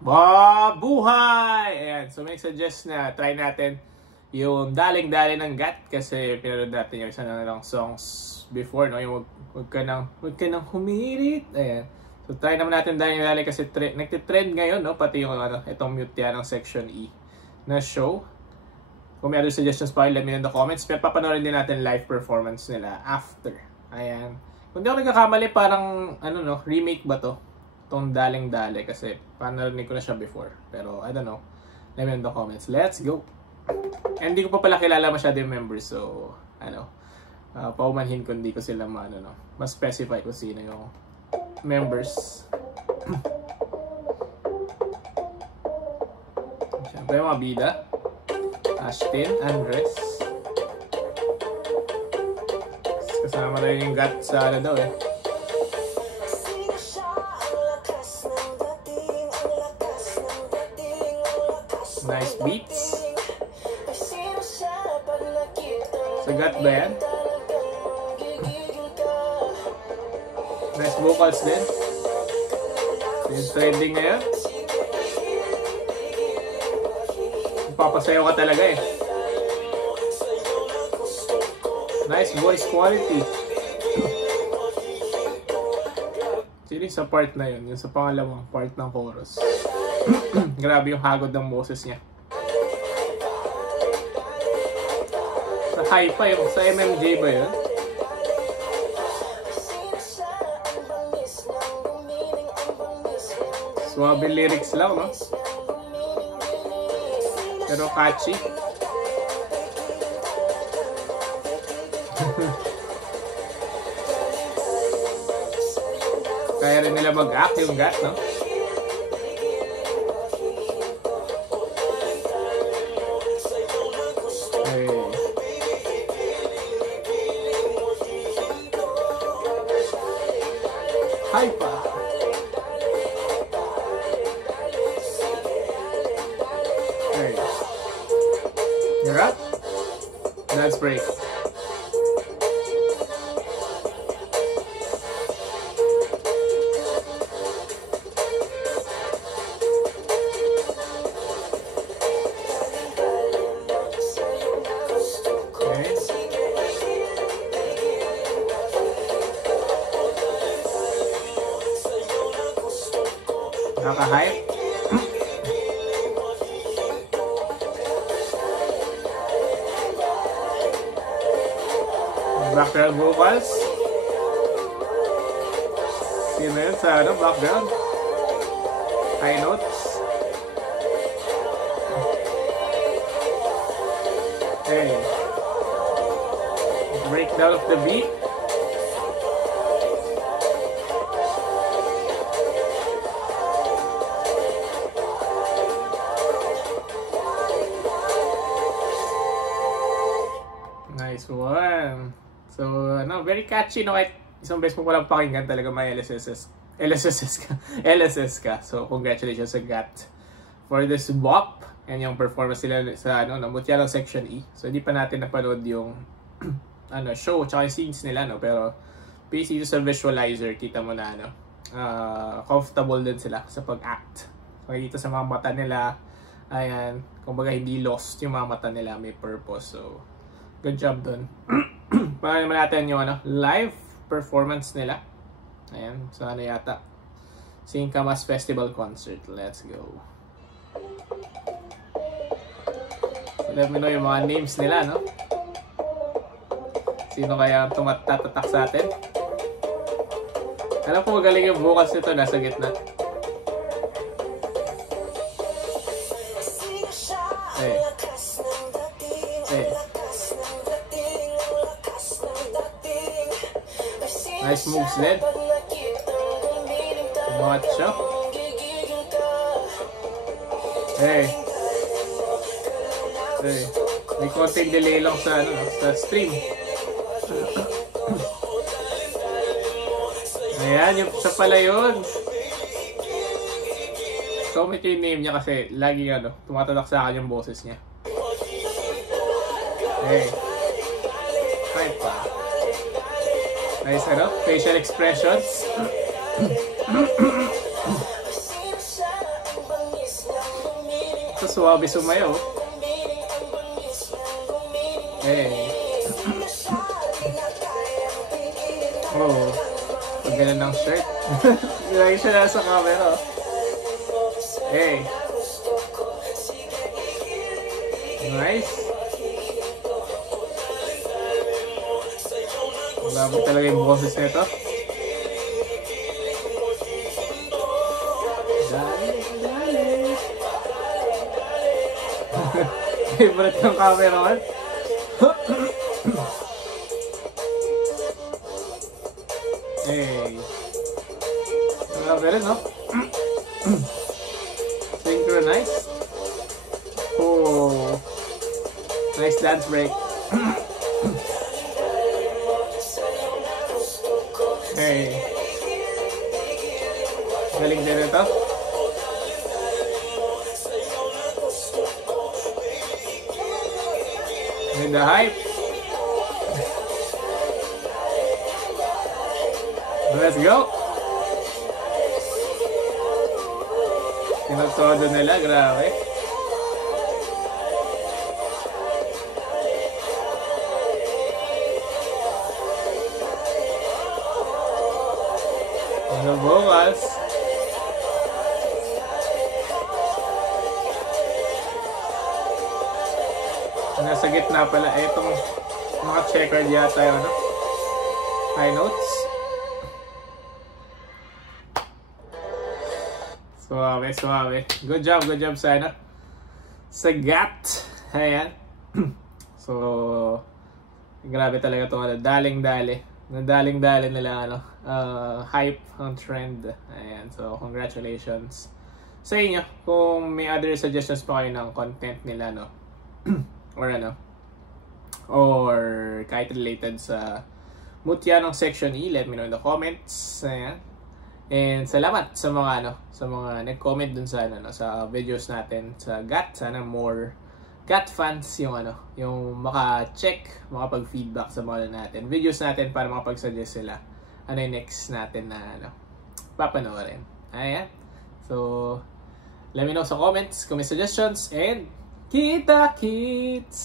Mabuhay! Ayan, so may suggest na try natin yung Daling-Dali ng GAT kasi pinanood natin yung isa na lang songs before, no? Yung wag ka nang humirit. Ayan. So try naman natin Daling-Dali kasi nagtitrend ngayon, no? Pati yung itong Mute yan ng Section E na show. Kung may other suggestions pa, let me know in the comments. Pero papanoorin din natin live performance nila after. Ayan. Kung di ako nagkakamali, parang remake ba to? Itong Daling-Dali kasi panarinig ko na siya before. Pero I don't know. Let me know in the comments. Let's go! And hindi ko pa pala kilala masyado yung members. So, paumanhin ko hindi ko sila mas specify kung sino yung members. Siyempre yung mga bida. Ashton, Andres. Kasama rin yung GAT sa daw eh. Nice beats. Sagat ba yan? Nice vocals din. Yung trending na yan. Papasayo ka talaga eh. Nice voice quality. Sino sa part na yun? Yung sa pangalawang part ng chorus. Grabe yung hagod ng boses niya. Sa high pa yung sa MMJ ba yun? Suabe lyrics lang, no? Pero catchy. Kaya rin nila mag-act yung GAT, no? Hyper. Okay. You're up. Let's break. Nakaka-hype. Background vocals. Sino yun sa background? High notes. Okay. Breakdown of the beat. Nice one. So, very catchy, no? Kahit isang beses mo palang pakinggan, talaga may LSS ka. So, congratulations sa GAT for this bop and yung performance nila sa Mutya ng Section E. So, hindi pa natin napanood yung show tsaka yung scenes nila, no? Pero based dito sa visualizer, kita mo na comfortable din sila sa pag-act. So, dito sa mga mata nila, ayan, kumbaga hindi lost yung mga mata nila, may purpose. So, good job dun. Para naman natin yung live performance nila. Ayan, so yata Singkamas Festival Concert. Let's go. So, let me know yung mga names nila, no? Sino kaya tumatatak sa atin? Alam ko magaling yung vocals nito, nasa gitna. Nice moves din. Macho. Hey. May konting delay lang sa stream. Ayan, yung siya pala yun. Comment yung name niya kasi lagi tumatatak sa akin yung boses niya. Hey. Kahit pa. Nice, facial expressions. Sa suwabe sumayaw. Hey. Oh. Pag ganun ng shirt. Lagi siya nasa camera. Hey. Nice. Grabe talaga yung boses nito. Dale. Favorite ng cameraman. Hey. Grabe rin, no? Synchronize. Oh. Nice dance break. Hey. Galing din ito. With the hype. Let's go. Tinagtodo nila, grabe. Ano bukas? Nasa gitna pala. Itong mga checkered yata yun, no? High notes. Suave. Good job sana. Sa GAT. Ayan. So, grabe talaga itong daling-dali. Nadaling-dali nila, hype on trend. Ayan. So, congratulations sa inyo. Kung may other suggestions pa kayo ng content nila, no? Or kahit related sa mutya ng Section E, let me know in the comments. Ayan. And salamat sa mga nag-comment dun sa sa videos natin sa GAT. Sana more GAT fans yung yung maka-check, makapag-feedback sa mga natin videos natin para makapag-suggest sila ano yung next natin na papanoorin. Ayan. So let me know sa comments kung may suggestions, and kita-kits!